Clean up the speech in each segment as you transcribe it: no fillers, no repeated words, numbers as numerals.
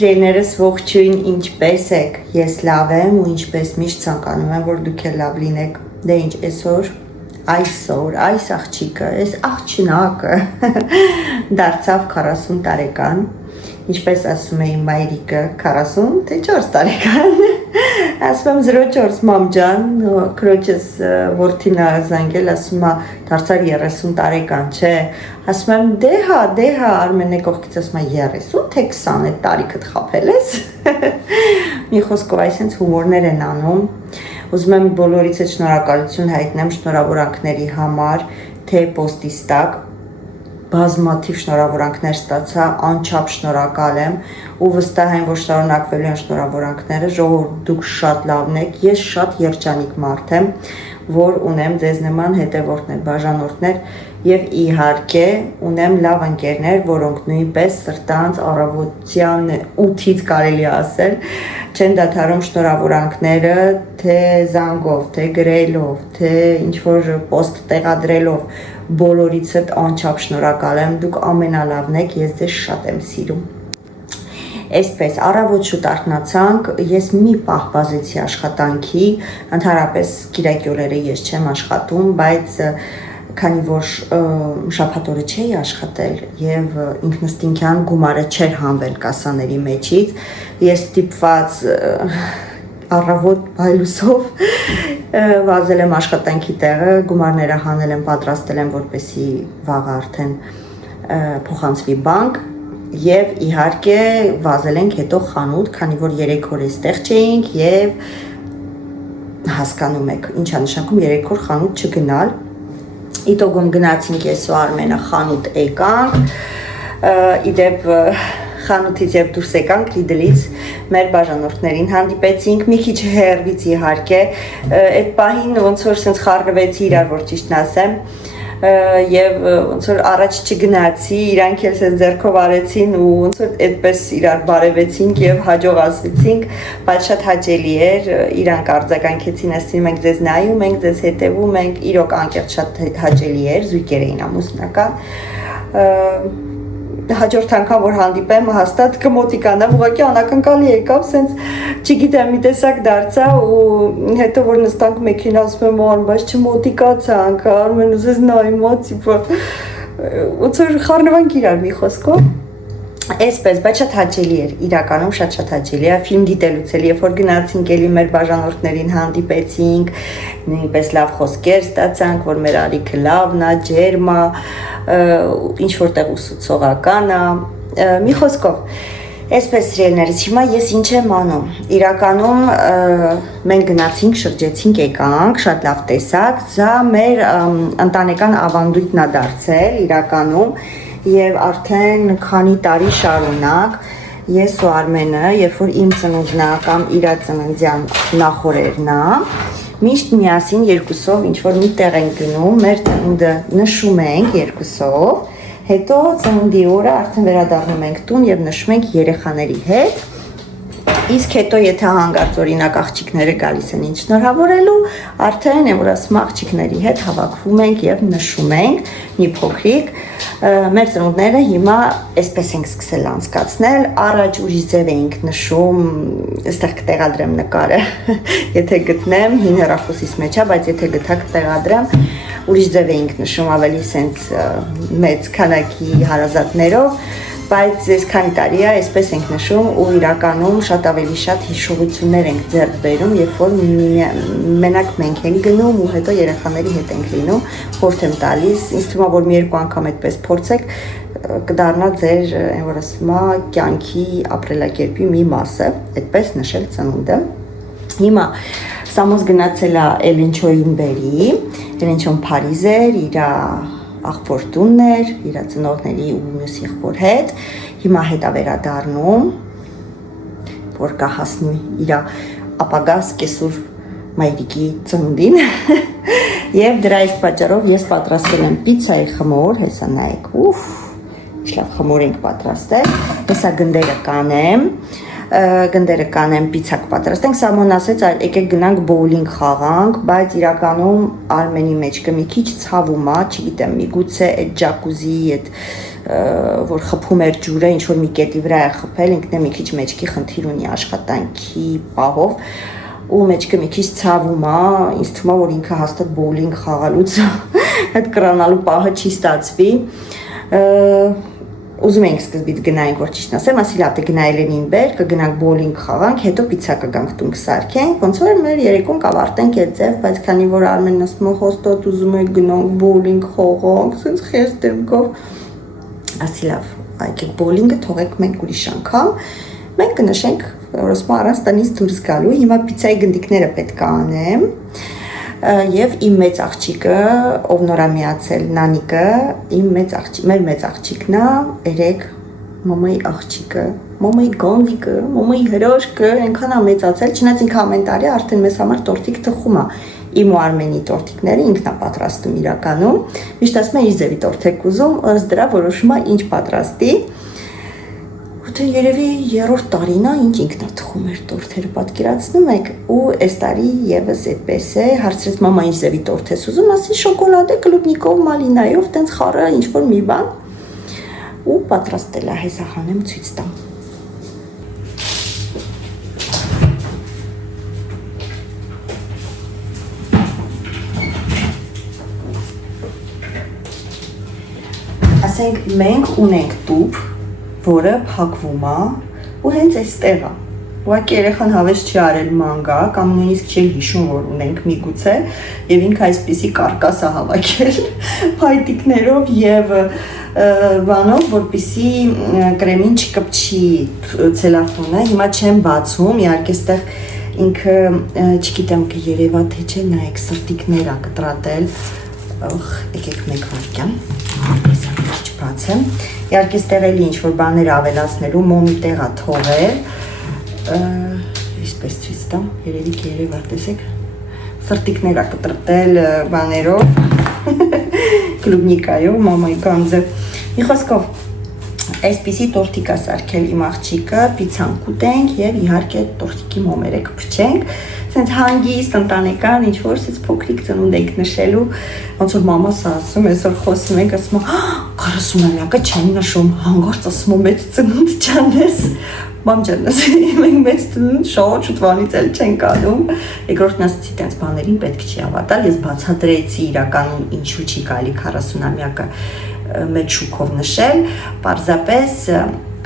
Սիրելիներս ողջույն, ինչպես եք, ես լավ եմ ու ինչպես միշտ ցանկանում եմ, որ դուք էլ լավ լինեք, դե ինչ այսօր, այս աղջիկը, այս աղջնակը դարձավ 40 տարեկան, ինչպես ասում էին մայրիկը, 40, թե 4 տարեկան, ասում եմ 04 մամջան, քրոջս որդին զանգել, ասում է դարձար 30 տարեկան, չէ, ասում եմ դե հա, Արմենը կողքից ասում է 30, թե 20 այդ տարիքդ խաբել ես, մի խոսքով այսենց հումորներ են անում, ուզում եմ բոլորից այդ շնորհակալություն հայտնեմ շնորհավորանքների համար, թե պոստիս տակ, բազմաթիվ շնորհավորանքներ ստացա, անչափ շնորհակալ եմ ու վստահ եմ, որ շարունակվելու են շնորհավորանքները, ժողովուրդ դուք շատ լավն եք, ես շատ երջանիկ մարդ եմ, որ ունեմ ձեզ նման հետևորդներ, բաժանորդներ եւ իհարկե ունեմ լավ ընկերներ, որոնք նույնպես սրտանց առավոտյան 8-ից կարելի ասել, չեն դադարում շնորհավորանքները, թե զանգով, թե գրելով, թե ինչ-որ պոստ տեղադրելով, բոլորիցդ անչափ շնորհակալ եմ, դուք ամենալավն եք, ես ձեզ շատ եմ սիրում։ Այսպես, առավոտ շուտ արթնացանք, ես մի պահ բազեցի աշխատանքի, ընդհանրապես կիրակի օրերը ես չեմ աշխատում, բայց քանի որ շաբաթ օրը չէի աշխատել եւ ինքնըստինքյան գումարը չէր հանվել կասաների մեջից, ես ստիպված առավոտ բայլուսով վազել եմ աշխատանքի տեղը, գումարները հանել եմ, պատրաստել եմ, որպեսզի վաղը արդեն փոխանցվի բանկ եւ իհարկե վազել ենք հետո խանութ, քանի որ 3 օր էստեղ չէինք եւ հասկանում եք, ինչա նշանակում 3 օր խանութ չգնալ։ Իտոգում գնացինք ես ու Արմենը խանութ եկանք, իդեպ խանութից եւ դուրս եկանք Lidl-ից մեր բաժանորդներին հանդիպեցինք, մի քիչ հեռվից իհարկե, այդ պահին ոնց որ sense խառնվեցի իրար, որ ճիշտն ասեմ, եւ ոնց որ առաջ չգնացի, իրանք էլ sense ձեռքով արեցին ու ոնց որ այդպես իրար բարևեցինք եւ հաջող ասեցինք, բայց շատ հաճելի էր, իրանք արձագանքեցին, ասին մենք ձեզ նայում ենք, ձեզ հետևում ենք, իրոք անկեղծ շատ հաճելի էր, զույգեր էին ամուսնական հաջորդ անգամ որ հանդիպեմ հաստատ կմոտիկանամ, ուղղակի անակնկալի եկավ, սենց չգիտեմ, մի տեսակ դարձա ու հետո որ նստանք մեքենա ասում եմ Արմ, բայց չմոտիկացանք, Արմեն ուզես նայում, ոնց որ խառնվանք իրար մի խոսքով, այսպես, բայց շատ հաճելի էր, իրականում շատ հաճելի է, ֆիլմ դիտելուց էլ, երբ որ գնացինք էլի մեր բաժանորդներին հանդիպեցինք, նույնպես լավ խոսքեր ստացանք, որ մեր արիքը լավն է, ջերմ է, ինչ որտեղ ուսուցողական է, մի խոսքով, այսպես սիրելիներս, հիմա ես ինչ եմ անում, իրականում մենք գնացինք, շրջեցինք, եկանք, շատ լավ տեսակ, դա մեր ընտանեկան ավանդույթն է դարձել, իրականում, եւ արդեն քանի տարի շարունակ ես ու Արմենը, երբ որ իմ ծնունդն է կամ իր ծննդյան նախօրերն է, միշտ միասին երկուսով ինչ որ մի տեղ ենք գնում, մեր ծնունդը նշում ենք երկուսով, հետո ծնունդի օրը արդեն վերադառնում ենք տուն եւ նշում ենք երեխաների հետ։ Իսկ հետո եթե հանգարց օրինակ աղջիկները գալիս են ինձ շնորհավորելու, արդեն եմ որ ասում աղջիկների հետ հավաքվում ենք եւ նշում ենք մի փոքրիկ մեր ծնունդները հիմա այսպես ենք սկսել անցկացնել, առաջ ուրիշ ձև էինք նշում, այստեղ կտեղադրեմ նկարը, եթե գտնեմ, հին հեռախոսիս մեջ է, բայց եթե գտա կտեղադրեմ, ուրիշ ձև էինք նշում ավելի սենց մեծ քանակի հարազատներով, բայց այս քանի տարի է, այսպես ենք նշում ու իրականում շատ ավելի շատ հիշողություններ ենք ձեռք բերում, երբ որ մենակ մենք ենք գնում ու հետո երեխաների հետ ենք լինում, փորձ եմ տալիս, ինձ թվում է որ մի երկու անգամ այդպես փորձեք, կդառնա ձեր, այն որ ասում է, կյանքի ապրելակերպի մի մասը, այդպես նշել ծնունդը։ Հիմա Սամոս գնացել է Էլենչոյին բերի, Էլենչոն Փարիզ էր, իր աղբոր տունն էր, իր ծնողների ու մյուս եղբոր հետ, հիմա հետ է վերադառնում, որ կհասնի իր ապագա սկեսուր մայրիկի ծնունդին եւ դրա այս պատճառով ես պատրաստել եմ պիցայի խմոր, հեսա նայեք, ինչ լավ խմոր ենք պատրաստել, հեսա գնդերը կանեմ, գնդերը կանեմ պիցակ պատրաստենք, Սամոն ասեց, այլ եկեք գնանք բոուլինգ խաղանք, բայց իրականում Արմենի մեջքը մի քիչ ցավում է, չգիտեմ, միգուցե այդ ջակուզիի այդ որ խփում էր ջուրը, ինչ որ մի կետի վրա է խփել, ինքն է մի քիչ մեջքի խնդիր ունի աշխատանքի պահով ու մեջքը մի քիչ ցավում է, ինձ թվում է, որ ինքը հաստատ բոուլինգ խաղալուց այդ կրանալու պահը չի ստացվի։ Ուզում ենք սկզբից գնայինք, որ ճիշտ ասեմ, ասի լավ է գնայել են ինբեր, կգնանք բոուլինգ խաղանք, հետո պիցա կգանք տուն կսարքենք, ոնց որ մեր երեկոն կավարտենք այդ ձև, բայց քանի որ Արմենն ասում է հոստոտ ուզում է գնանք բոուլինգ խաղանք, ասենց խես դեմքով, ասի լավ, եկեք բոուլինգը թողեք մենք ուրիշ անգամ, մենք կնշենք, որ ասում առանց տնից դուրս գալու, հիմա պիցայի գնդիկները պետք է անեմ, եւ իմ մեծ աղջիկը, ով նոր է միացել, Նանիկը, մեր մեծ աղջիկն է, երեք մամայի աղջիկը, մամայի գանձիկը, մամայի հրաշքը, այնքան է մեծացել, չնայած ինքը ամեն տարի արդեն մեզ համար տորտիկ թխում է։ Իմ ու Արմենի տորտիկները ինքն է պատրաստում իրականում։ Միշտ ասում է իր ձևի տորտ եք ուզում, ըստ դրա որոշում է ինչ պատրաստի։ Ու երևի երրորդ տարին է, ինչ ինքն է թխում էր տորթերը, պատկերացնում եք, ու այս տարի եւս այդպես է, հարցրեց մամա ինչ ձևի տորթ ես ուզում, ասի շոկոլադե, կլուբնիկով, մալինայով, տենց խառը ինչ-որ մի բան, ու պատրաստել է, հեսա հանեմ ցույց տամ։ Ասենք մենք ունենք տուփ, որը փակվում է ու հենց այստեղ է։ Ուղղակի երեխան հավես չի արել մանգա կամ նույնիսկ չի հիշում, որ ունենք միգուցե եւ ինքը այսպիսի կարկաս է հավաքել փայտիկներով եւ բանով, որպեսի կրեմին չկպչի ցելոֆանը։ Հիմա չեմ բացում, իհարկե այստեղ ինքը չգիտեմ կերևա թե չէ, նայեք սրտիկներ է կտրատել։ Եկեք մեկ վարքյան։ Բացեմ։ Իհարկե ստեղ էլի ինչ-որ բաներ ավելացնելու, մոմի տեղ է թողել, իսպես ցույց տամ, երևի կերևա, տեսեք, սրտիկներ է կտրտել բաներով, կլուբնիկայով, մամայի գանձը, մի խոսքով, այսպիսի տորտիկ է սարքել իմ աղջիկը, պիցան կուտենք և իհարկե տորտիկի մոմերը կփչենք, սենց հանգիստ, ընտանեկան, ինչ-որ սենց փոքրիկ ծնունդ ենք նշելու, ոնց որ մամաս ասում, այսօր խոսում ենք, ասում 40-ամյակը չեն նշում, հանգարց ասում մեծ ծնունդ չանես, մամ ջան, մենք մեծ ծնունդ շահ շուտվանից էլ չենք անում, երկրորդն ասեցի տենց բաներին պետք չի հավատալ, ես բացատրեցի իրականում ինչու չի կարելի 40-ամյակը մեծ շուկով նշել, պարզապես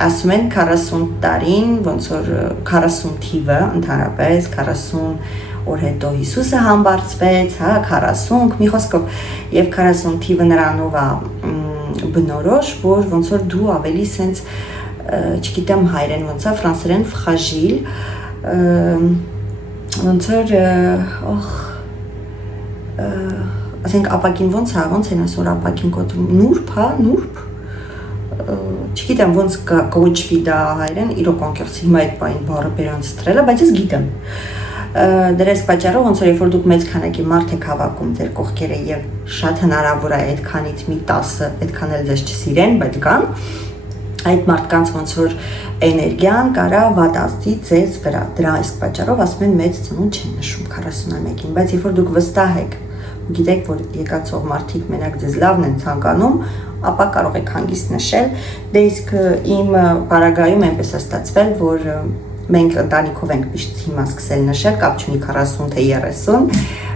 ասում են 40 տարին, ոնց որ 40 թիվը ընդհանրապես 40 օր հետո Հիսուսը համբարձվեց, հա 40, մի խոսքով, եւ 40 թիվը նրանով է բնորոշ, որ ոնց որ դու ավելի սենց, չգիտեմ հայերեն ոնց է, ֆրանսերեն ֆրաժիլ, ոնց որ ասենք ապակին ոնց են ասոր ապակին կոտրում, նուրբ, հա, նուրբ, չգիտեմ ոնց կոչվի դա հայերեն, իրոք անկեղծ հիմա այդ բային բառը բերանցտրելը, բայց ես գիտեմ։ Դրես պատճառով ոնց որ երբ որ դուք մեծ քանակի մարդ եք հավաքում ձեր կողքերը եւ շատ հնարավոր է այդքանից մի 10-ը այդքան էլ ձեզ չսիրեն, բայց կան այդ մարդկանց ոնց որ էներգիան կարա վատ ազդի ձեզ վրա։ Դրա այս պատճառով ասում են մեծ ծնունդ չեն նշում 40-ամյակին, բայց երբ որ դուք վստահ եք ու գիտեք որ եկածող մարդիկ մենակ ձեզ լավն են ցանկանում, ապա կարող եք հանգիստ նշել։ Դե իսկ իմ բարագայում այնպես է ստացվել, որ մենք ընտանիքով ենք միշտ հիմա սկսել նշել, կապ չունի 40 թե 30,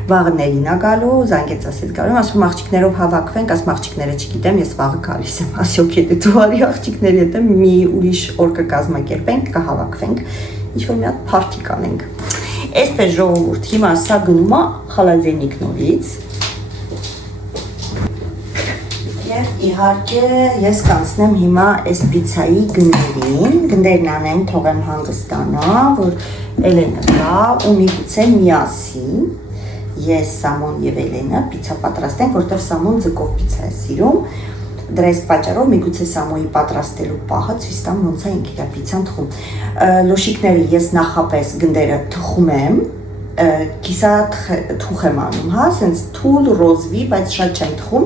վաղը Նելինա գալու, զանգեց ասեց գալու, ասում աղջիկներով հավաքվենք, ասում աղջիկները չգիտեմ, ես վաղը գալիս եմ, ասի օքեյ, դե դու արի աղջիկների հետ մի ուրիշ օր կկազմակերպենք, կհավաքվենք, ինչ-որ մի հատ փարթի կանենք։ Այսպես ժողովուրդ, հիմա սա գնում է խալաձենիք նորից։ Եվ իհարկե ես կանցնեմ հիմա այս պիցայի գնդերին, գնդերն անեմ, թողեմ հանգստանա, որ Էլենը գա ու միգուցե միասին ես, Սամոն եւ Էլենը պիցա պատրաստենք, որտեղ Սամոն ձկով պիցա է սիրում, դրա այս պատճառով միգուցե Սամոյի պատրաստելու պահը ցույց տամ ոնց է ինքը պիցան թխում։ Լոշիկները ես նախապես գնդերը թխում եմ, կիսա թուխ եմ անում, հա, սենց թույլ ռոզվի, բայց շատ չեմ թխում։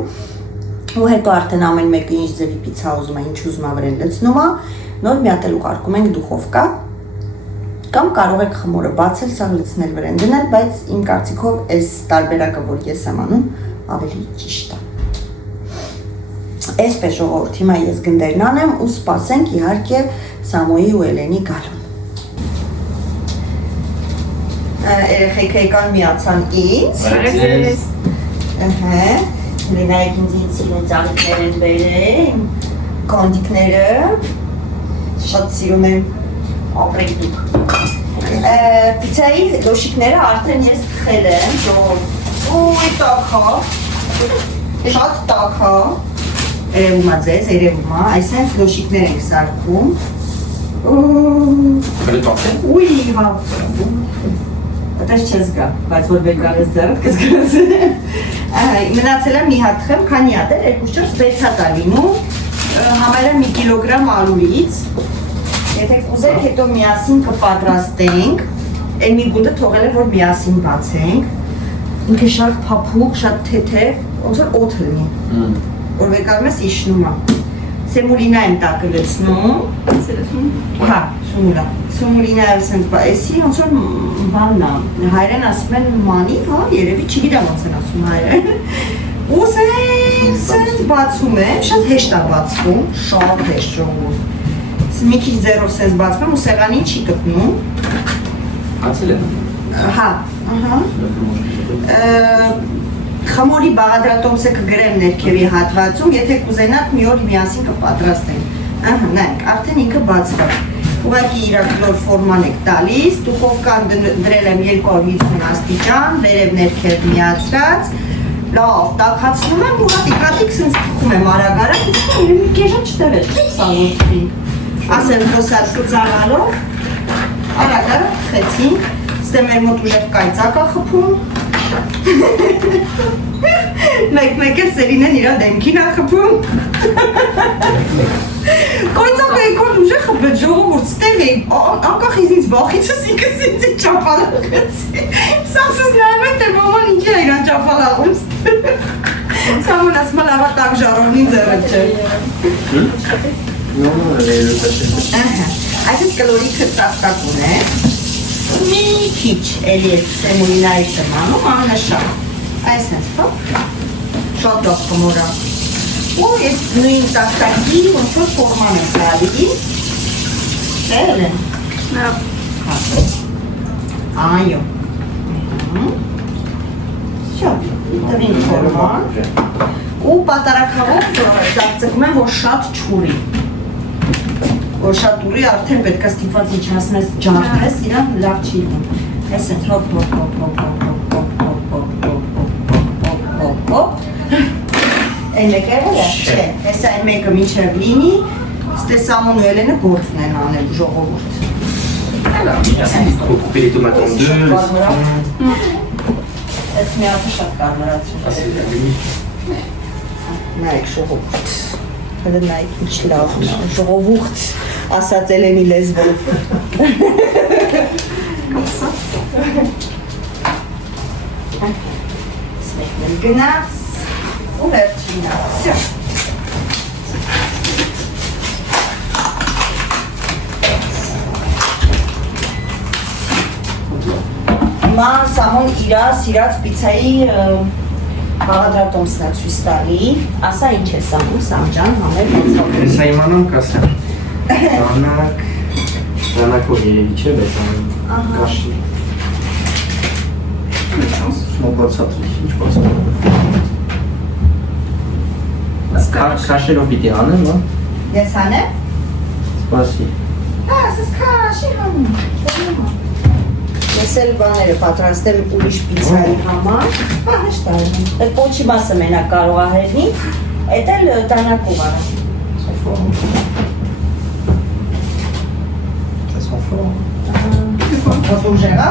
Ու հետո արդեն ամեն մեկը ինչ ձևի պիցա ուզում է, ինչ ուզում է վրան լցնում է, նոր մի հատ էլ ուղարկում ենք դուխովկա, Կամ կարող եք խմորը բացել, սա լցնել վրան դնել, բայց իմ կարծիքով այս տարբերակը, որ ես եմ անում, ավելի ճիշտ է։ Այսպես ժողովուրդ, հիմա ես գնդերն անեմ ու սպասենք իհարկե Սամոյի ու Էլենի գալուն։ Երեխեքը եկան միացան ինձ։ Լինայք ինձ սիրուն ծաղիկներ են բերել, կոնդիկները, շատ սիրում եմ ապրեք դուք։ Պիցայի լոշիկները արդեն ես թխել եմ, ոյ տակա, շատ տակա, երևումա ձեզ, երևումա, այսենց լոշիկներ ենք սարքում։ Ուի, հա, այդպես չես գա, բայց որ բեկար ես ձեռդ կզգրած մնացել եմ մի հատ թխեմ, քանի հատ է, 2-4-6 հատ է լինում, համարը մի կիլոգրամ ալուրից, եթե կուզեք հետո միասին կպատրաստենք, այն մի գունդը թողել է, որ միասին բացենք, ինքը շատ փափուկ, շատ թեթև, ոնց որ օդ լինի, որ վեկարում ես իշնում է, սեմուլինա եմ տակը լցնում, հա, սումուլինա եմ սենց բայսի, ոնց որ բաննա, հայրեն ասում են մանի, հա, երևի չգիտեմ ոնց են ասում հայրեն, ու սենց բացում եմ, շատ հեշտ է բացվում, շատ հեշտ ժողովուրդ, մի քիչ ձեռով սենց բացվում ու սեղանին չի գտնում, Ացել է։ հա, խմորի բաղադրատոմսը կգրեմ ներքևի հատվածում, եթե կուզենաք մի օր միասին կպատրաստենք, նայեք, արդեն ինքը բացվա, ուղղակի իր կլոր ֆորման եք տալիս, տուխովկան դրել եմ 250 աստիճան, վերև ներքև միացրած, լավ, տաքացնում եմ ու հատիկ սենց թխում եմ արագ-արագ, մի կեժը չտևեց, սալոտվի, ասեմ խոսարկու ծաղալով, արագ-արագ թխեցինք, ստե մեր մոտ ուժեղ կայծակ է խփում, մեկ-մեկ է Սերինեն իրա դեմքին է խփում, կայծակը եկոն ուժեղ խփեց ժողովուրդ, ստեղ էի, անկախ ինձ բախիցս ինքս ինձ ճապալաղեցի, սասուս նայում եմ, թե մաման ինքի է իրան ճապալաղում, Սամոն ասում է լավա տակ ժարովնին ձեռը չէ։ Այսպես կլորիքը տակ ունե, մի քիչ էլի ես սեմուլինայից եմ անում, աննշան, այսպես շատ լավ խմորա, ու ես նույն տակ-տակի ոնց որ ֆորման եմ տալի, Էլեն, այո, շոտ, տվին ֆորման, ու պատարակավով ծաղծկում եմ, որ շատ չուրի, որ շատ ուրի արդեն պետք է ստիպված իջացնես ջարդես, իրան լավ չի լինում, ես են հոպ, այն մեկը էլ է, չէ, ես այն մեկը մինչև լինի, ստե Սամոն ու Էլենը գործն են անել ժողովուրդ։ Couper les tomates en deux. Ես մի հատը շատ կարմրացրել։ Նայեք ժողովուրդ, հələ նայեք ինչ լավն է, ժողովուրդ, ասած Էլենի լեզվով։ Սմեկնել գնաց, ու վերջինա, սյո։ Հիմա Սամոն իրա սիրած պիցայի բաղադրատոմսն է ցույց տալի, ասա ինչ է Սամոն, Սամջան, համեր ոնց հոգ։ Հեսա իմանամ կասեմ։ Դանակով երևի չէ, բայց կաշի։ Small բացատրի, ինչ բացատրի։ Կաշերով պիտի անեմ, հա։ Ես անեմ։ Սպասի։ Ասես կաշի հանում։ Ես էլ բաները պատրաստեմ ուրիշ պիցայի համար, հաշտ արում, այդ պոչի մասը մենակ կարող ահերնի, էդ էլ տանակով արամ։ Ոնց ուժեղ է։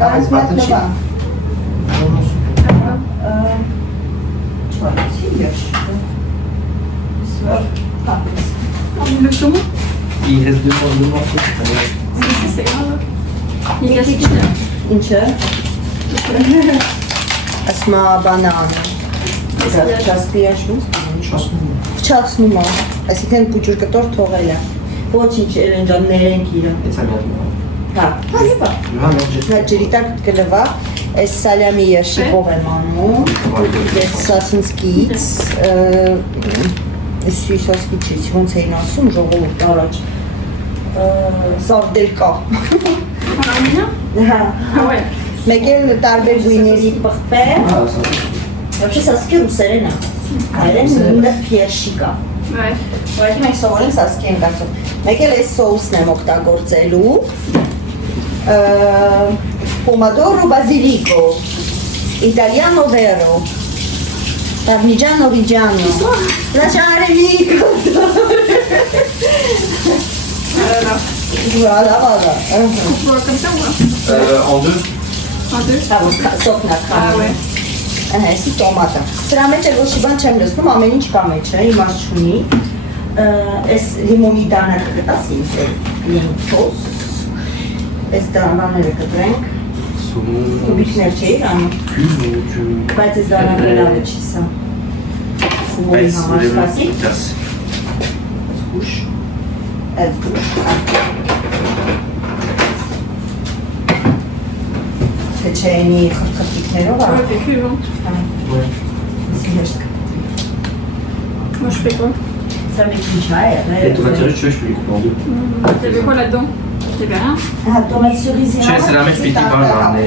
Կարես մեկ նվա։ Չվարեցի երշ։ Il reste deux morceaux. C'est grave. Ինչը։ Ասմա բանան։ Չասպի աշնուց։ Չասնում է, այսինքն փուջուր կտոր թողել է, Ոչինչ էրենջաններ ենք իրը։ It's a good. Հա, հա, հա ջրի տակ կլվա, այս սալյամի երշիկով եմ անում, ես սասինսկից, սասինսկից ոնց էին ասում, ժողովուրդ առաջ, սարդելկա։ Անամինա? Հա, Հա, մեկ էլ տարբեր գույների պղպեղ, вообще սասկի ռուսերեն է, այրեն նույնը երշիկա։ Բայց մենք սովորենք սասկի ենք ասում, մեկ էլ այս սոուսն եմ օգտագործելու, pomodoro basilico, italiano vero, parmigiano reggiano, lasciare lì. Voilà, voilà. Coupe comme ça ou pas? En deux. En deux? Սոկնա Ah ouais. Այսի տոմատը։ Սրա մեջ էլ ոչ բան չեմ լցնում, ամեն ինչ կա մեջը, իմաստ չունի։ Այս լիմոնի դանակը կտաս ինձ լիմոս։ Այս դրանները կտրենք։ Ուբիքներ չէի անում։ Բայց այս դանակը լավ է չի սա։ Սումոյի համար սպասի։ Ուշ։ Այս դուշ։ Թե չենի խրխրտիկներով ա։ Ouais, t'es cul, hein. Իսի հեշտ Moi, je fais quoi? Սա մեկ ինչ հայ է։ Et tomates cerises, je peux les couper en deux. T'avais quoi là-dedans? T'avais rien? Հա, տոմատ սուրիզի Չէ, սրա մեջ պիտի բան անի,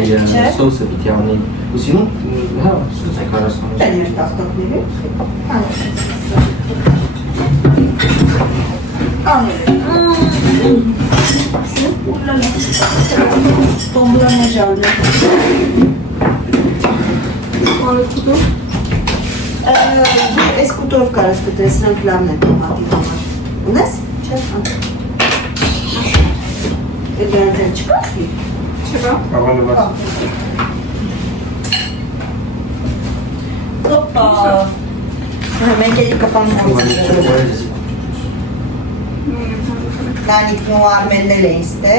սոսը պիտի անի։ Ու սինու, հա, սոս է կարաս անի։ Տեն էր տաստոքների։ Տոմբլան է ժալը։ Prends le couteau. Այս կուտով կարաս կտրես, սրանք լավն է տոմատի համար։ Ունես? Չէ, դրանց էլ չկա խի։ Je sais pas. Avant de voir. Հոպա։ Մենք էլի կպան հանցը։ Նանիքն ու Արմենն էլ էին ստե։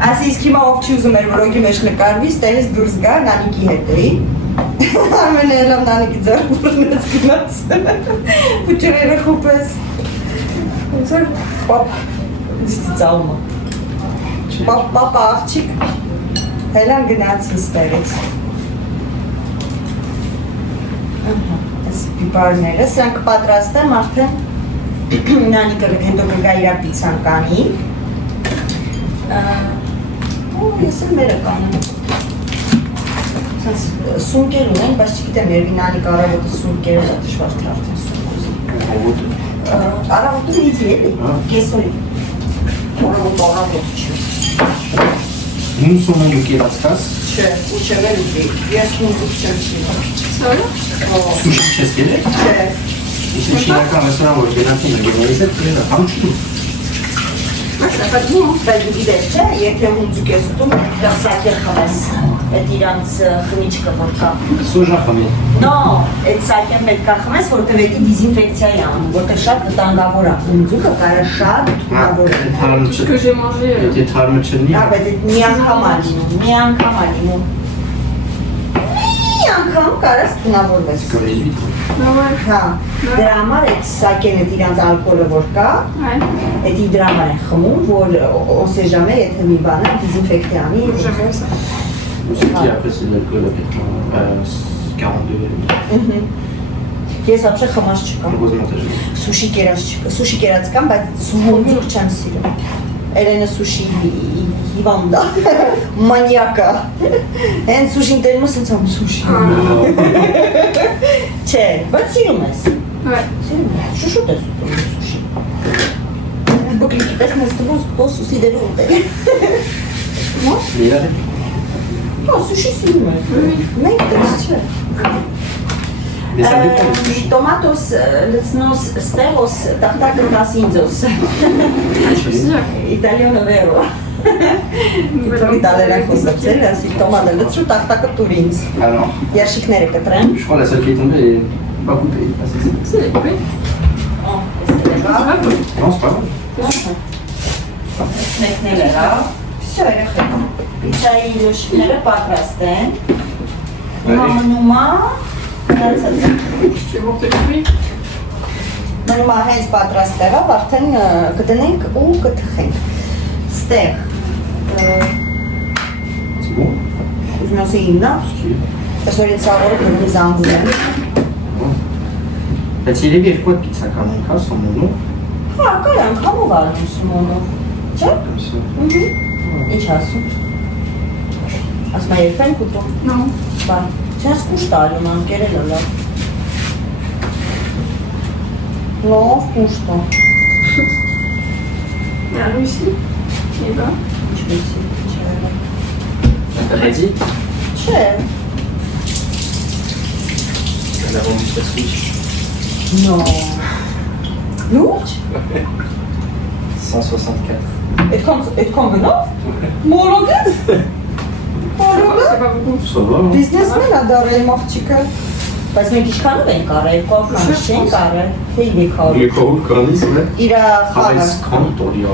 Ասի իսկ հիմա ով չի ուզում էր վրոգի մեջ նկարվի, ստերից դուրս գա, նանիքի հետ էի։ Արմենը έλամ նանիքի ձարբուրնես գնաց։ Ու ջրերը խուպես։ Ոնց որ պապ, դիստի ծավումը։ Պապ աղջիկ, հելան գնացին ստերից։ Այս պիպարները, սրանք պատրաստեմ արդեն նանիկը հետո կգա իրա պիցան կանի։ Ու ես էլ մերը կանեմ։ Սունկեր ունենք, բայց չգիտեմ երևի նանիկ առավոտը սունկերը դժվար թե արդեն սունկ։ Առավոտը միցի էլի, կեսօրի։ Առավոտը չի։ Nous sommes le Kiratskas. Չէ, ու չվել ուզի, ես ունգուք չեմ շինում։ Sérieux? Sushi české. Չէ, Ici, chinois, restaurant, on est là, Ouais, ça n'a pas de goût, hein. բայց դու գիտես չէ, եթե ունգուք ես ուտում, դասակեր խմես, այդ իրանց խմիչքը որ կա։ Soja խմի։ No, այդ սակեն պետք է խմես, որտեղ էդի դիզինֆեկցիա է անում, որտեղ շատ վտանգավոր է։ Ունգուկը կարա շատ վտանգավոր է։ Tout ce que j'ai mangé. Եթե թարմը չնի։ Հա, բայց այդ մի անգամ ա լինում, մի անգամ ա լինում։ Մի անգամ կարաս վտանգավորվես։ Կորեզվիտ։ Ah ouais. Հա, դրա համար այդ սակեն այդ իրանց ալկոլը որ կա, Ouais. Էդի դրա համար են խմում, որ on sait jamais եթե մի բան է դիզինֆեկտի անի։ J'aime ça. Ce qui après c'est l'alcool à 42. Ես ապշե խմած չկամ։ Heureusement. Սուշի կերած կամ, բայց սուհոնձուկ չեմ սիրում։ Էրենը սուշի հիվանդա, մանյակա։ Հեն սուշին տերում ես ինձ ամ սուշի։ Չէ, բայց սիրում ես։ Ouais. Սիրում ես, շուշուտ ես ուտում սուշի։ Բոկլիկի տեսնես տվոս սուսի դերու ուտել։ Լիար։ Հա, սուշի սիրում ես։ Մենք դες չէ։ Mais ça dépend du sushi. Տոմատոս լցնոս ստեղոս տախտակը տասինձոս։ Իտալիանը վերո։ Իտալերեն խոսացել, ասի տոմատը լցրու տախտակը տուր ինձ։ Alors, Երշիկները կտրեմ։ je crois que la seule qui est tombée est pas coupée. Ah, c'est ça. C'est des coupés. Ո, Ça va, quoi. Non, c'est pas grave. Մեկնել է, Всё, երեխեք։ Պիցայի լոշիկները պատրաստ են։ Հիմա մնում է գնացած։ Tu veux voir tes fruits? Մնում է հենց պատրաստ տեղավ, արդեն կդնենք ու կթխենք։ Ստեղ C'est bon? ուզում ասի իմնա, այսօր ինձ սաղորը կրում զանգում եմ։ Բայց երևի երկու պիցա կանենք, հա, սոմոնով։ Հա, կարանք համով ալնում սմոնով, չէ՞։ Ինչ ասում։ Ասում է երբեն կուտում։ Non. Բա, չես կուշտ ալում, անկերել է լավ։ Լավ կուշտ է։ Et alors ici? Et là? Ինչպեսի, չէ։ T'as pas dit? Չէ։ Elle a vendu sa Switch. Non. Լուրջ։ 164. Այդքան գնով։ Մոլոգես։ Մոլոգը։ C'est pas beaucoup. Ça va, hein? Բիզնեսմեն է դարել մաղջիկը։ Բայց մենք ինչքանով ենք արել, 200 չենք արել, թե 300։ Les coraux canis, ouais. Իրա խաղը, Travaille quand on lui a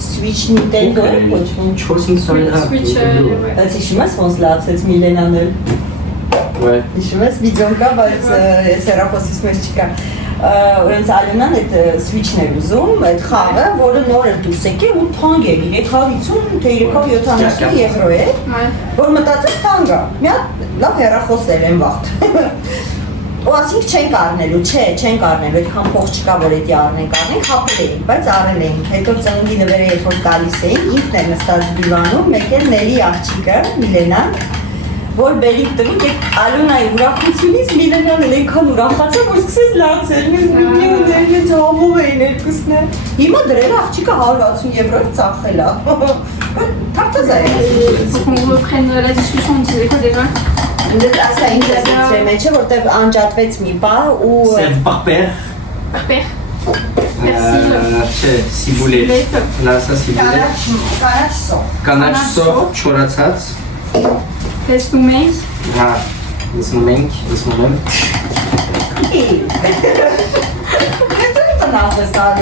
Switch Nintendo է կոչվում։ 400 Switch, ouais. Բայց հիշում ես ոնց լացեց Միլենան էլ։ Ouais. Հիշում ես վիդեոն կա, բայց ես հեռախոսից մեջ չկա։ Ուրեմն Ալյոնան այդ Switch-ն էր ուզում, այդ խաղը, որը նոր էր դուրս եկել ու թանկ էր, 350 թե 370 եվրո է, Ouais. որ մտածեց թանկ է։ Մի հատ լավ հեռախոս էր այն վաղտ։ Ու ասինք չենք առնելու, չենք առնելու, այդքան փող չկա, որ էդի առնենք, հապել էինք, բայց առել էինք։ Հետո ծննդի նվերը երբ որ տալիս էինք, ինքն էր նստած դիվանում, մեկ էլ Նելի աղջիկը, Միլենան, որ բերիկ տվին, եկ Ալյոնայի ուրախությունից Միլենան էլ այնքան ուրախացավ, որ սկսեց լացել, մեր միլիոներ, ես համով էին երկուսն է։ Հիմա դրել աղջիկը 160 եվրո ծախել է։ Թարթազ է։ Faut qu'on reprenne la discussion, on disait quoi déjà? Ասա ինչ ես իցրել մեջ է, որտև անջատվեց մի պա ու… C'est par paire. Père. Persil. Ciboulette. Là, ça, ciboulette. Կանաչ սող։ Կանաչ սող, չորացած։ Pestumei. Հա, լսում ենք։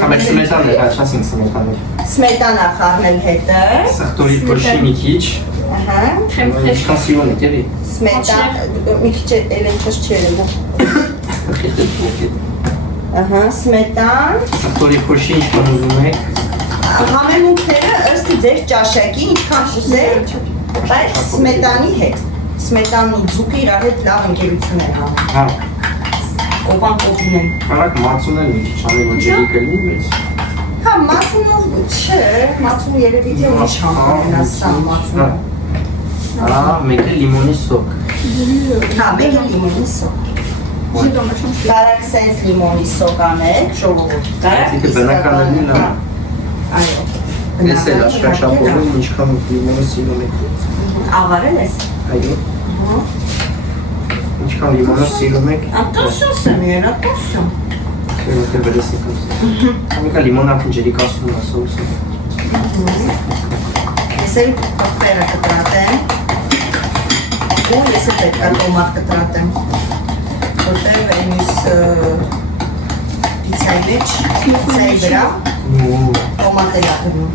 Բայց սմետան է, հա, չասինք սմետան է։ Սմետանա խառնել հետը։ Սախտորի փոշի մի քիչ։ Ահա։ Crème fraîche. Ինչքան սիրուն է, գերի։ Սմետան, մի քիչ էլեկտրոս չեր ելը։ Ահա, սմետան։ Սախտորի փոշի ինչքան ուզում եք։ Համեմունքները ըստ ձեր ճաշակի ինչքան ուզեք, բայց սմետանի հետ։ Սմետանն ու ձուկը իրար հետ լավ ընկերություն են անում։ Հա, Կոպան կոպին են։ արագ մածուն են մի քիչ անել, որ ջերի կլինի, բայց… Հա, մածունով չէ, մածուն երևի թե ուրիշ համարեն ասա մածունը։ Հա, մեկը լիմոնի սոկ։ Հա, մեկը լիմոնի սոկ։ J'ai dans ma chambre. Կարակ սենց լիմոնի սոկ անեք, ժողովուրդ։ Կարակ Եթե բնականորեն լավ։ Այո։ Ես էլ աշխաչապորում ինչքան լիմոնը սիրում եք։ Աղարել ես։ Այո։ Ինչքան լիմոնը սիրում եք։ Attention, Samuel, attention։ Թե վրես եք ասում։ Ամիկա լիմոնը ջերի կասում է սոուսը։ Ես էլ կոպերը կտրատեմ։ Ու ես էլ պետք է տոմատ կտրատեմ։ Որտեղ այնիս պիցայի մեջ, պիցայի վրա տոմատ էլ ակրնում։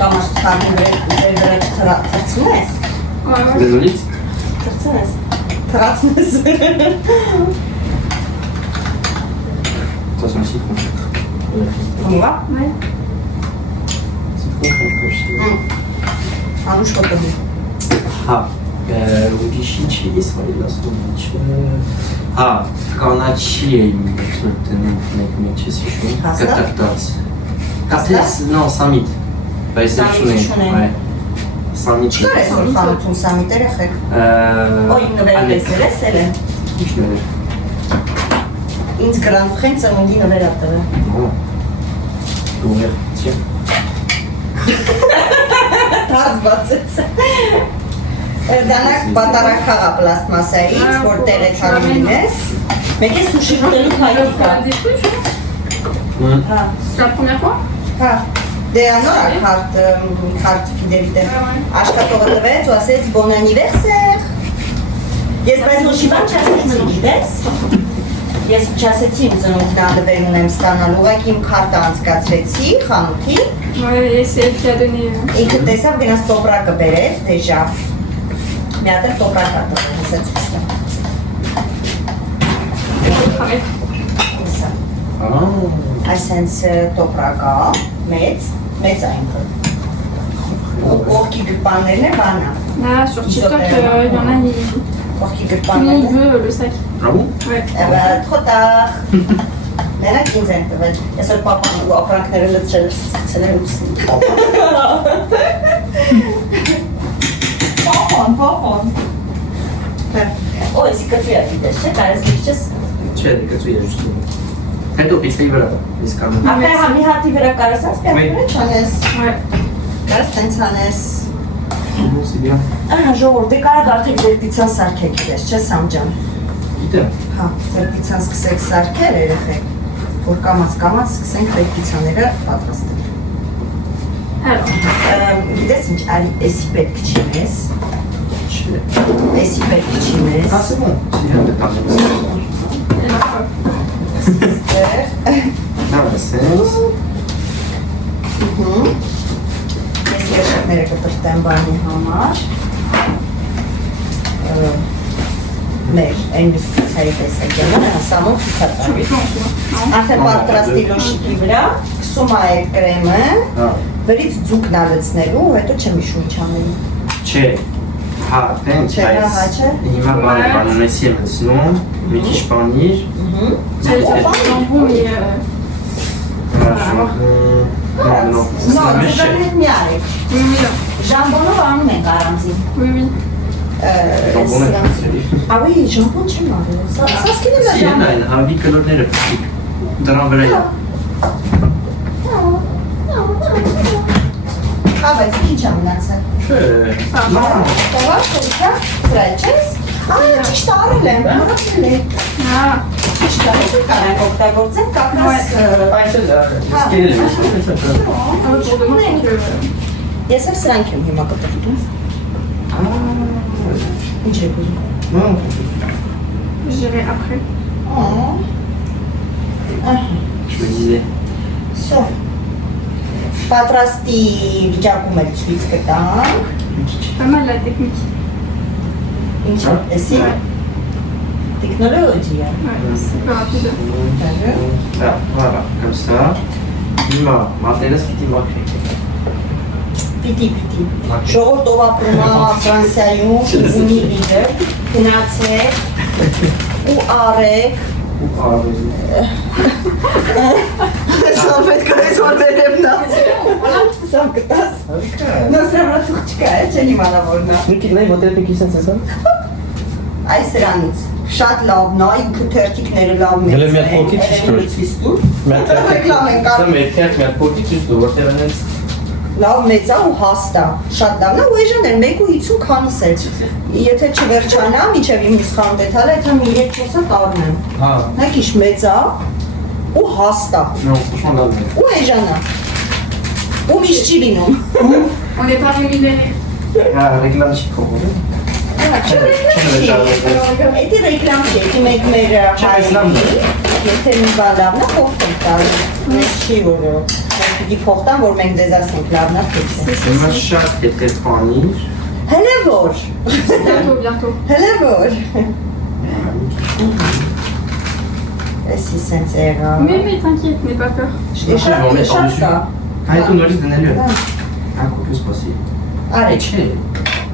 Տոմատ խարնի վրա թրցում ես։ Ouais, ouais. Désolé. Թրցում ես։ Թրացում ես։ Ça c'est un citron. Կոմվա։ Ouais. Citron, Անուշ կոտովի։ Հա, ուրիշի չի իսմալի լասում ինչ։ Հա, կանաչի էի մեկնում մեկ չես հիշում։ Հաստատ։ Կտրտած։ Կապտես, non, samit։ Բայց ես Samit չունեմ։ Այ։ Samit։ Չկար ես որ խանութում սամիտեր եղեք։ Ոյ իմ նվերը լեսել ես էլ են։ Ինչ նվեր։ Ինձ գրանցխեն ծնունդի նվերա տվը։ Դուներ, tiens։ Թարզ բացեց։ Դանակ բատարակաղա պլաստմասայից, որտեղ է թարմին ես։ Մեկ է սուշի ուտելու On քայլով va կա։ faire des trucs, je pense. Հա, C'est la première fois? հա։ Դե անոր քարտ ֆիդելիտե։ Աշխատողը տվեց ու ասեց bon anniversaire։ Ես բայց ոչի բան չասեցի, գիտես։ Ես չասեցի իմ ծնունդն ադվեր ունեմ ստանալ, ուղղակի իմ քարտը անցկացրեցի խանութի։ Ouais, et c'est elle qui a donné. Ինքը տեսավ գնաց տոպրակը բերեց, դեժա։ Մի հատ էլ տոպրակ ա տվել, ասեց ստա։ Pareil. Հեսա։ Այսենց տոպրակա, մեծ այնքը։ Կողքի գրպաններն է բանա։ Là, sur TikTok, il y en a, Կողքի tout le monde գրպաններն։ veut le sac. Ah bon? Ouais. Trop tard։ Մենակ ինձ են տվել։ Ես որ պապան ու ապրանքները լցրել սկսել եմ ուսին։ Պապան։ Օ, եսի կտրի է դիտես, չէ՞, կարես գիչես։ Չէ, կծու է juste։ Հետո պիցայի վրա, իսկ անում։ Ապե համի հատի վրա կարես ասպյակները չանես։ Ouais. Կարես տենց անես։ C'est bien. Ժողորդ, դե կարակ արդեք ձեր պիցան սարքեք դես, չէ Սամջան։ Գիտեմ։ Հա, ձեր պիցան սկսեք սարքել երեխեք, որ կամաց սկսենք ձեր պիցաները պատրաստել։ Alors, Գիտես ինչ, արի էսի պետք չի մեզ, Չէ։ էսի պետք չի մեզ, Ah c'est bon. C'est bien de parler. et la preuve. Là, on a 16. Ես երեխները կտրտեմ բանի համար, մեր այն բիսկիցայի տեսակյանը, սամոն ցուցատար։ Արդեն պատրաստի լոշիկի վրա, կսում այ կրեմը, վրից ձուկն ալեցնելու, հետո չեմ հիշում ինչ անելու։ Չէ։ Հա, տենց Չէ, հա, չէ։ Հիմա բանը էսի եմ լցնում, մի քիչ պանիր։ C'est le jambon, mais Non, ձուկան հետ մի արեք, oui, oui, ժամբոնով անում ենք առանձին։ oui, oui. Ժամբոնը Ավի, ժամբոն չեմ արել, սա սկինում է Սիրեն ժամբոն։ այն, հավի կլորները պտիկ, դրան վրա է։ Հա, բայց ինչ ամնացել։ Չէ, Տովար, խորիքա, վրա չես։ Ճիշտ արել եմ, մորացել եմ։ Ah, Ճիշտ արել եմ, կարանք օգտագործենք, կապրաս այդպես է, սկերել եմ, pour demain, donc, Ես էլ սրանք եմ հիմա կտրտում։ Ինչ եք ուզում։ j'irai après. Je me disais. Սո։ Պատրաստի վիճակում էլ ցույց կտանք։ Pas mal la technique. Ինչ է, էսի։ Ouais, Տեխնոլոգիա։ ouais, c'est plus rapide. Ah, voilà, comme ça. Հիմա մատերս պիտի մաքրենք։ Պիտի։ Ժողովուրդ ով ապրում է Ֆրանսիայում, ունի լիդեր, գնացեք ու արեք։ Ու արվեզ։ Սա պետք է այսօր վերևնա։ Սա կտաս։ Նո սրա վրա թուղթ չկա, չեն իմանա որն է։ Նիկի, նայ, ոտերը պեկի սենց է սա։ Այս սրանից շատ լավն է, ինքը թերթիկները լավ մեծ Գլեմ միատ փոքրիկ ցույցտու։ Ռեկլամ ենք Սա անում։ մեր թերթ միատ փոքրիկ ճիշտ ու որտեղ անենց Լավ մեծ է ու հաստ է, շատ լավն է ու էժան էր 1.50 քանս էր։ Եթե չվերջանա, միջև իմ իսխանդ է թալը, եթե մի 3-4-ը կառնեմ։ Հա, Նայքիշ մեծ է ու հաստ է non, franchement լավն է։ ու էժան է։ Ու միշտ չի լինում։ On n'est pas rémunérés. Հա, ռեկլամ չի կողորը։ Էդի ռեկլամ չի, էդի մեկ մեր լավն է։ եթե մի բան լավն է, փոխ ենք տալու։ Մեզ չի որը։ Պիտի փոխտան, որ մենք ձեզ ասենք լավն է, թե չէ։ Հիմա շատ կետեր պանիր։ Հələ որ։ Bientôt, bientôt. Հələ որ։ Էսի սենց եղա։ Mais t'inquiète, n'aie pas peur. Շատ կա։ Այդ ու նորից դնելու է։ Ակոպյուս պասի։ Արեչ։ Չէ,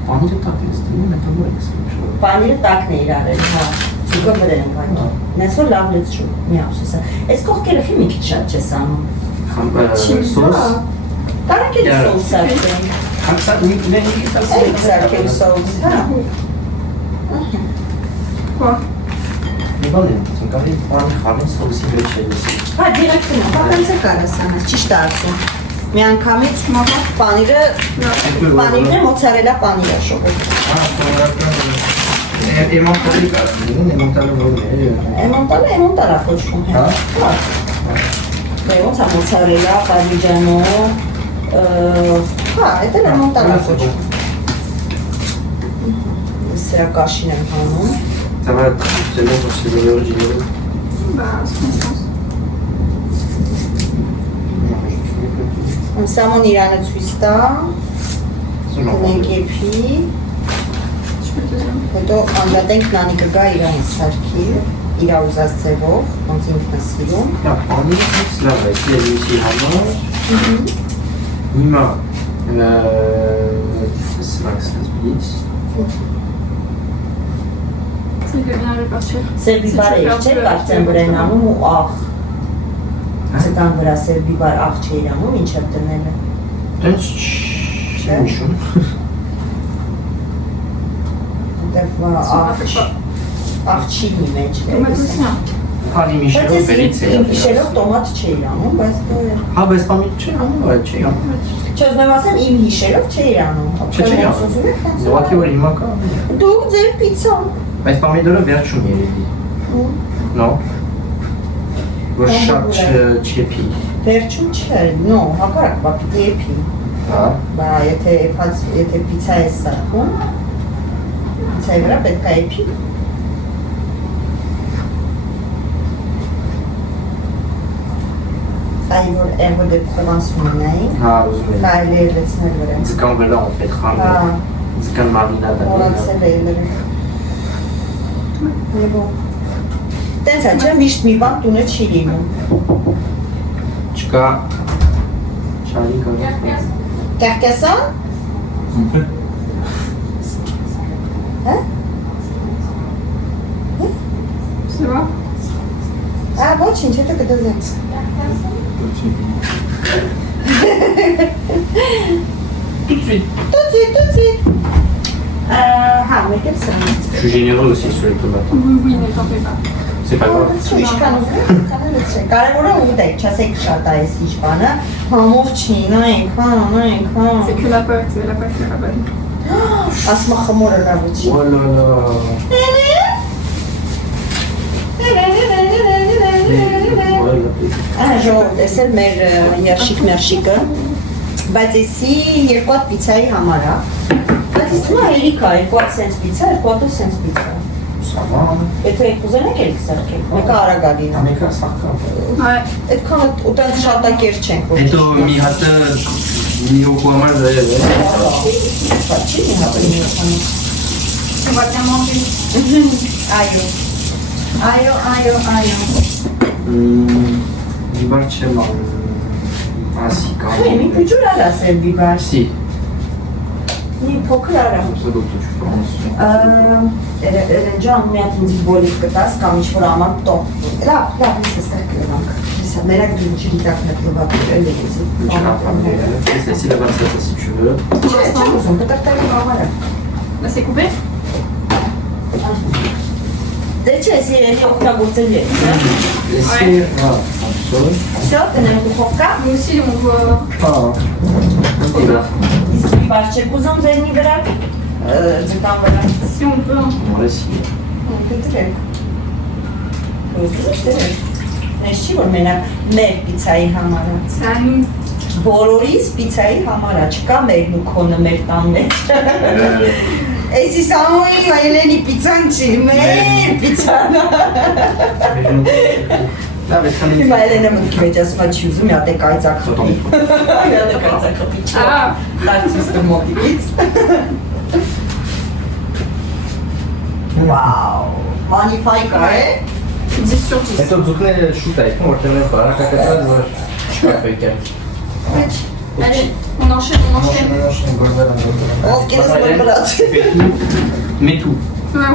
պանիրը տակ ես դնում, հետո որ ես շուտ։ Պանիրը տակն է իրարել, հա։ Ձուկը վրել ենք այն։ Նենց որ լավ լցրու, մի ափսոսը։ Այս կողքերը մի քիչ շատ չես անում։ Սոս։ Կարանք էլ սոուս սարքենք։ Հակսա մի Այլ սարքել սոուս, հա։ Quoi? Մի բան եմ, կարի պանի խավին սոսի մեջ է լսի։ Հա, դիրект գնա, պատանց է կարաս անես, ճիշտ ասում։ Մի անգամից պանիրը մոցարելա պանիր է շողով։ Էմոնտալի կարդին, էմոնտալը որն է։ Էմոնտալա կոչվում հա։ Դե ոնց է մոցարելա, պարմիջանո, հա, էդ էլ էմոնտալա կոչվում։ Սրա կաշին եմ հանում։ Ça va, c'est bon pour ces originaux. Bah, c'est mon sens. Սամոն իրանը ցույց տա, ունենք եփի, Je peux te dire. հետո անջատենք նանիկը գա իրան սարքի, իր ուզած ձևով, ոնց ինքն է սիրում։ Հա, բանի լավ է, լույսի համար։ Հիմա սրանք սկզբից։ C'est bien répartir. Սև բիբարը իր չէ, կարծեմ վրա են անում ու աղ։ Սետան վրա սև բիբար աղ չէր անում, ինչ է դնել է։ Տենց չի միշում։ Դեռ աղ չի մի մեջ է։ Tomate aussi, hein. Հարի Բայց միշերով ես բերից է։ իմ հիշելով տոմատ չէի անում, բայց դա է։ Հա, բայց պամիտ չի անում, բայց չի անում։ Չէ, ուզում եմ ասեմ, իմ հիշելով չէի անում։ Չէ, չի անում։ Ուղղակի որ հիմա կա։ Դու ձեր պիցան։ Բայց պամիդորը վերջում երևի։ Նո։ Որ շատ չեփի։ Վերջում չէ, նո, հակառակ, բա պիտի եփի։ Հա։ Բա եթե պիցա է սարքում, պիցայի վրա պետք է եփի։ Այ որ էրվո դե պրովանսում ունեին, Հա, ուզում եմ։ կարելի է լեցնել վրա։ Ձկան վրա on fait Հա, խանդը։ Ձկան մարինադա։ մոռացել էի լրիվ։ Եբո։ Տենց է, չէ, միշտ մի բան տունը չի լինում։ Չկա չարի կարող։ Կերկեսան։ Հա։ C'est bon? Ոչինչ, հետո կդզեմ։ Tout de suite. Tout de suite. Հա, մեկ էլ սրանից։ Je suis généreux aussi sur les tomates. Oui, oui, ne t'en fais pas. C'est pas grave. Ինչքան ուզում եք, կանալեցրեք։ Կարևորը ուտեք, չասեք շատ է այս ինչ բանը։ Համով չին, այնքան։ C'est que la pâte qui est la bonne. Ասմա խմորը լավ չի։ Oh là là. Ժողովուրդ, ես էլ մեր երշիկ-մերշիկը, բայց եսի երկու հատ պիցայի համար է։ Բայց ես թվում է երիք է, երկու հատ սենց պիցա, երկու հատը սենց պիցա։ Ça va. Եթե եք ուզենեք եք սարքեք, մեկը արագ է լինում։ Ամեկա սախկա։ Ouais. Այդքան ուտենց շատակեր չենք, որ Հետո մի հատը մի հոգու համար դեր է։ չի մի հատ լինում։ On va bien manger. Այո։ Բիբար չեմ անում։ Ասի Մի կամ։ փոքր արա սև բիբար։ Si. Մի փոքր արա։ Ça doit tout je pense. Ջան, մի հատ ինձ բոլիկ կտաս կամ ինչ-որ աման տոն։ Լավ, ես ստեղ կրանք։ Հեսա, մերակ դու չգիտակ նետլվակ էլ դեզի։ Essaye d'avoir ça si tu veux. Չեմ ուզում, կտրտելու համար է։ Là, c'est coupé? Դե չէ, ես երեխի օգտագործել եմ։ Essaye, voilà, comme ça. Всё, տնեմ դուխովկա։ Nous aussi, on doit. Ah. Իսկ բիբար չեք ուզում ձերնի վրա։ Ձկան վրա։ Si on peut. Hein. On va essayer. Կտրեք։ Կտրեք։ Ես չի որ մենակ մեր պիցայի համար է։ C'est à nous. Բոլորիս պիցայի համար է, չկա մերն ու քոնը մեր տան մեջ։ Էսի սամոյի այլենի պիցան չի, մեր պիցան։ Հիմա այլենը մտքի մեջ ասում է չի ուզում, մի հատ է կայծակ խփի։ Մի հատ է կայծակ խփի չի։ Տարցուս դու մոտիկից։ Վաու, մանիֆայկ է։ 10 sur 10. Հետո ձուկները շուտ է, որտեղ մեր բարակակացած որ չկա ֆեյքեր։ Allez, on enchaîne. Ովքերս մրմրած։ Mets tout. Ouais.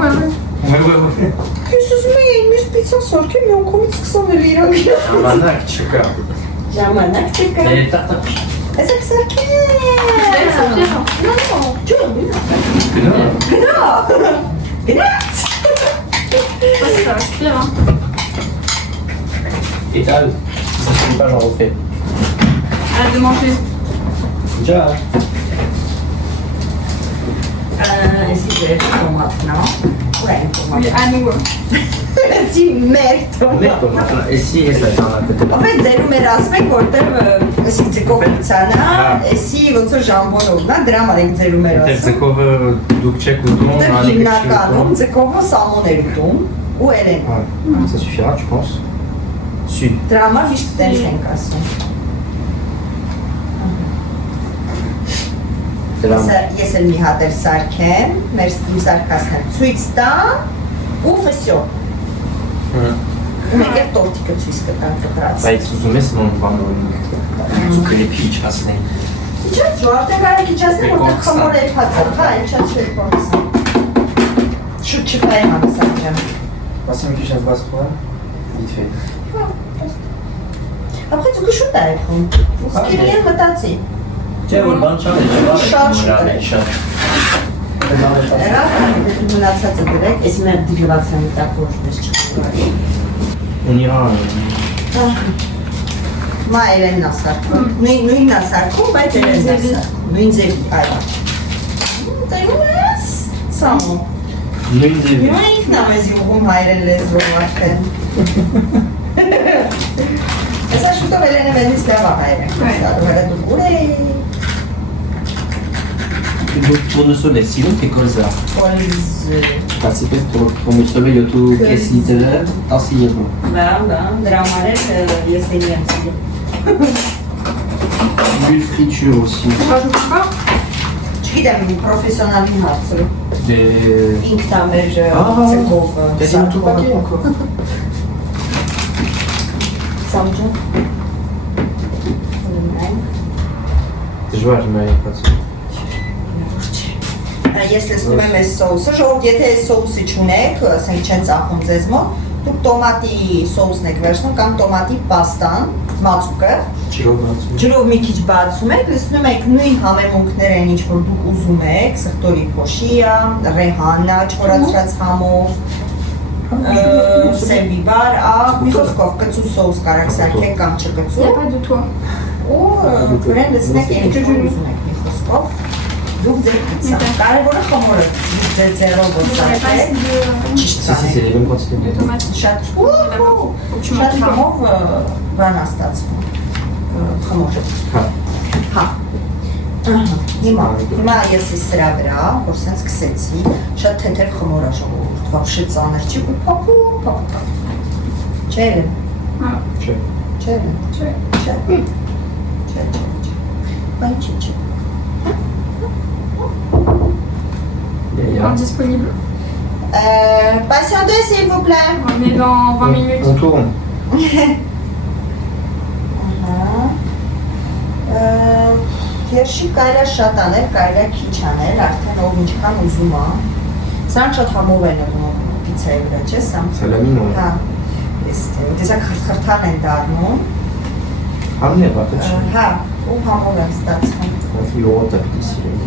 Ouais. Ես ուզում էի մյուս պիցան սարքեմ, մի անգամից սկսանել իրակ։ Ժամանակ չկա։ Ժամանակ չկա։ Տախտակ։ Էսեք սարքեմ։ Ջոն, գնաց։ Ça, ça aspire. Hein. Étale. Ça se fait pas, j'en refais. Arrête de manger. Déjà. Էսի ջրեք տոմատ, նո։ Ուրայն տոմատ։ Oui, à nous. Էսի մեր տոմատ։ Mets tomate. Et si, et ça dans la tête. Ովետ ձերում էր ասում եք, որտեղ էսի ձկով պիցանա, էսի ոնց որ ժամբոնովն է, դրա համար եք ձերում էր ասում։ Ձկով դուք չեք ուտում, Որտեղ հիմնականում ձկովը սամոն էր ուտում ու երեն։ Ça suffira, tu penses? Si. Դրա համար միշտ տենց ենք ասում։ Ես էլ մի հատ էր սարքեմ, մեր սարքասներ ցույց տա ու վսյո։ Մեկ էլ տորտիկը ցույց կտան կտրած։ Բայց ուզում ես նոն բան օրինք ծուկերի փիչ ասնեն։ Իջա ժողովրդը կարելի իջացնել, որտեղ խմոր է փածել, հա, իջացրել կոնսը։ Շուտ չկայի համսակրեմ։ Ասեմ մի քիչ ազգաց խոհ։ Դիթվե։ Ապա դու շուտ է եկում։ Սկիրիեն մտածի։ Չէ, որ բան չան է, Շատ շուտ է։ շատ։ Էրա մնացածը դրեք, ես մեր դիլվածանի տակ ոչ մեզ չկարի։ Ունի հան։ Մա երենն ասարկում, նույնն ասարկում, բայց երենն ասարկում, նույն ձևի, այո։ Տենում ես, սամո։ Նույն ձևի։ Հիմա ինքն ամեզ յուղում հայրեն լեզվով արդեն։ Եսա շուտով Էլենը մեզնից լավա հայրեն, վերը դու գուր էի։ Տոնուսով է սիրում, թե կորզա։ Բացիպես տոնուսով է 7.5 լիտրը 10 եվրո։ Դա, դրա համար էլ ես էլի եմ սիրում։ L'huile friture aussi. Rajoute pas. Չգիտեմ, պրոֆեսիոնալին հարցրու։ Des... Ինքն է մեր ցեկով Quasiment tout paquet encore. Սամջը։ Ты joues, je m'avais pas dessus. Ես լսնում եմ այս սոուսը, ժողովուրդ, եթե այս սոուսը չունեք, ասենք չեն ծախում ձեզ մոտ, դուք տոմատի սոուսն եք վերցնում կամ տոմատի պաստան, մածուկը, ջրով մի քիչ բացում եք, լցնում եք նույն համեմունքներ են, ինչ որ դուք ուզում եք, սխտորի փոշիա, ռեհանա, չորացրած համով, սեմբիբար, մի խոսքով կծու սոուս կարաք սարքեք կամ Il n'y a չկծու, pas de toi. ու գրեն լցնեք ինչ որ ուզում եք մի խոսքով, դուք ձեր կծա, կարևորը խմորը ձեր ձերով որ Il n'y a pas սարքեք, de ճիշտ Si, si, c'est les mêmes quantités. tomates. Շատ Tu շատ manges համով բան ստացվում, խմոր, Ha. հա, հիմա ես սրա վրա, որ սենց կսեցի, շատ թեթև խմոր է ժողովուրդ, վաբշե ծանր չի ու փափուկ, չէ էլ, Չէ։ չէ էլ, չէ, բան չի, Indisponible. Patientez s'il vous plaît. On est dans 20 minutes. On tourne. Երշի կարելա շատ անել, կարելա քիչ անել, արդեն ով ինչքան ուզում է։ Սրանք շատ համով են եղնում պիցայի վրա, չէ՞ սա։ Սալամին ու։ Հա։ Տեսակ խրթան են դառնում։ Համն է բատը չի։ Հա, ու համով են ստացվում։ Յոգորտը պիտի սիրեմ։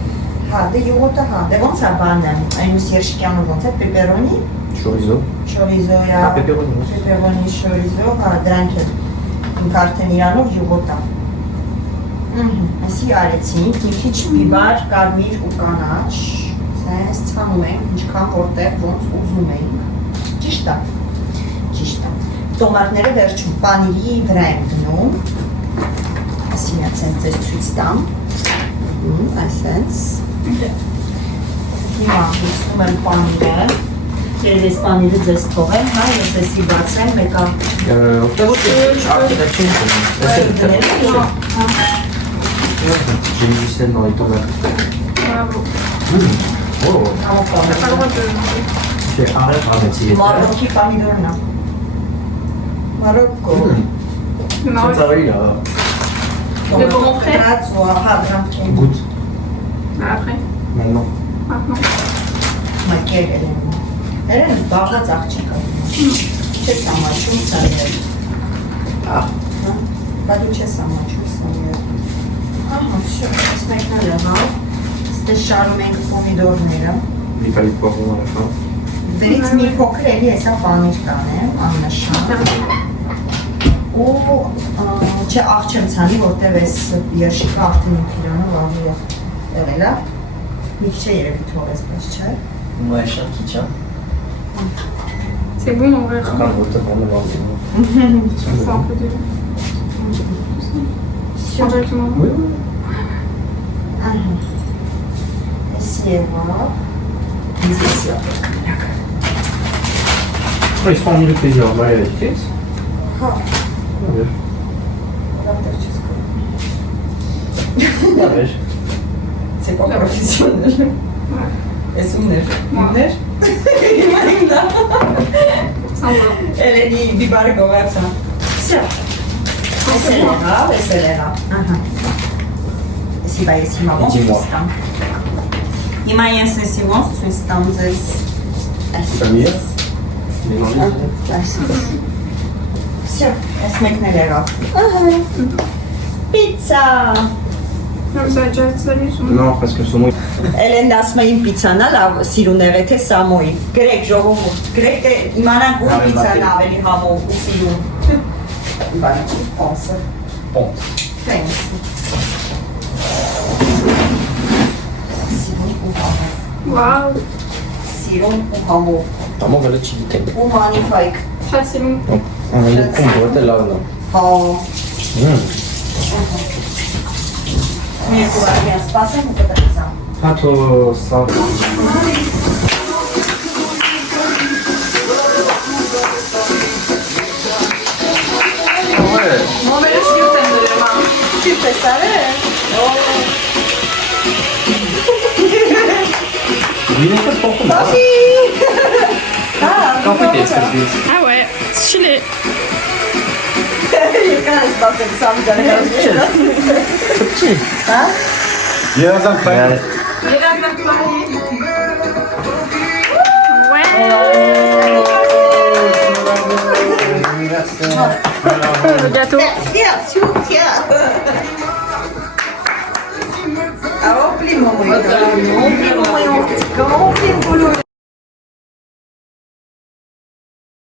Հա, դե յուղոտը հա, դե ոնց է բանը, այնուս երշիկյանը ոնց է, պեպերոնի, Chorizo. շորիզոյա, Հա, պեպերոնի։ պեպերոնի շորիզո, հա, դրանք էլ ինք արդեն իրանով յուղոտ է։ Այսի արեցինք, մի քիչ բիբար, կարմիր ու կանաչ, սենց ցանում ենք, ինչքան որտեղ ոնց ուզում ենք։ Ճիշտ է։ Տոմատները վերջում պանիրի վրա եմ դնում։ Այսի միած սենց ձեզ ցույց տամ։ Այսենց։ Հիմա հյուսում եմ պանիրը։ Ես պանիրը ձեզ թողեմ, հա, ես էսի բացեմ, մեկա։ J'ai mis du sel dans les tomates. Bravo. Oh, T'as pas le droit de manger. j'ai arrêté par mettre les Մարոկի պանիրորն է։ Մարոկո։ Maroc. Ça va, là. Le bon frais. Հա, դրանք են։ Goûte. Après. Maintenant. Maintenant. Մակեր են։ Երեն զբաղված աղջիկ է։ Չես ամաչում սարեր։ Ah. Բա դու չես ամաչում սարեր։ Ահա, շո, ես մեկնել եմ, հա։ Ստե շարում ենք պոմիդորները։ Il fallait pas voir à la fin. Դրից մի փոքր էլի հեսա պանիր կանեմ, աննշան։ Ու չէ, աղ չեմ ցանի, որտեղ էս երշիկը արդեն ինքիրանով ավելի եղել է։ Մի քիչ է երևի թողես, բայց չէ։ Ouais, chaque kitchen. C'est bon en vrai. Quand on vote, on va Il faut un peu de. Sur directement. Oui, oui. Ici et voir. Ici. Ils se font le plaisir. On va aller à la vitesse. Ha. Ouais. C'est pas professionnel. Ouais. Est-ce que Moi. Imagina. Ça va. Eleni bibarı goversa. Все. Veselera. Ага. Спасибо, если могу. Dis-moi. Հիմա ես էսի ոնց ցույց տամ ձեզ։ Самир. Mélanger. Все, ես մեկնել եղավ։ Պիցա։ Non, vous avez déjà salé son Non, parce que saumon. Էլեն ասում էին պիցանա լավ սիրուն եղե թե սամոյի։ Գրեք ժողովուրդ, գրեք թե իմանանք ում պիցան ավելի համով ու սիրուն։ Բայց ոնսը։ Bon. Thanks. Սիրուն ու համով։ Waouh, Սիրուն ու համով։ Vraiment, voilà, tu dis. Ու մանիֆայք։ très c'est bon. Donc, on a une compote là, là. Հա։ Hum. Մեր կուղարկի ասպասեմ ու կտրիզամ։ Հատո սա։ Bon, mais là, c'est où t'as de la main? Tu fais ça là? Oui, mais pas trop mal. Ah, Quand peut-être ce que je dis. Ah ouais, stylé. Quand se passe ça, vous allez C'est petit. Hein? Biraz daha fayda. Ouais. Le gâteau. Tiens, tiens. Ah, oublie mon moyen. Oublie mon moyen. Comment oublie mon boulot?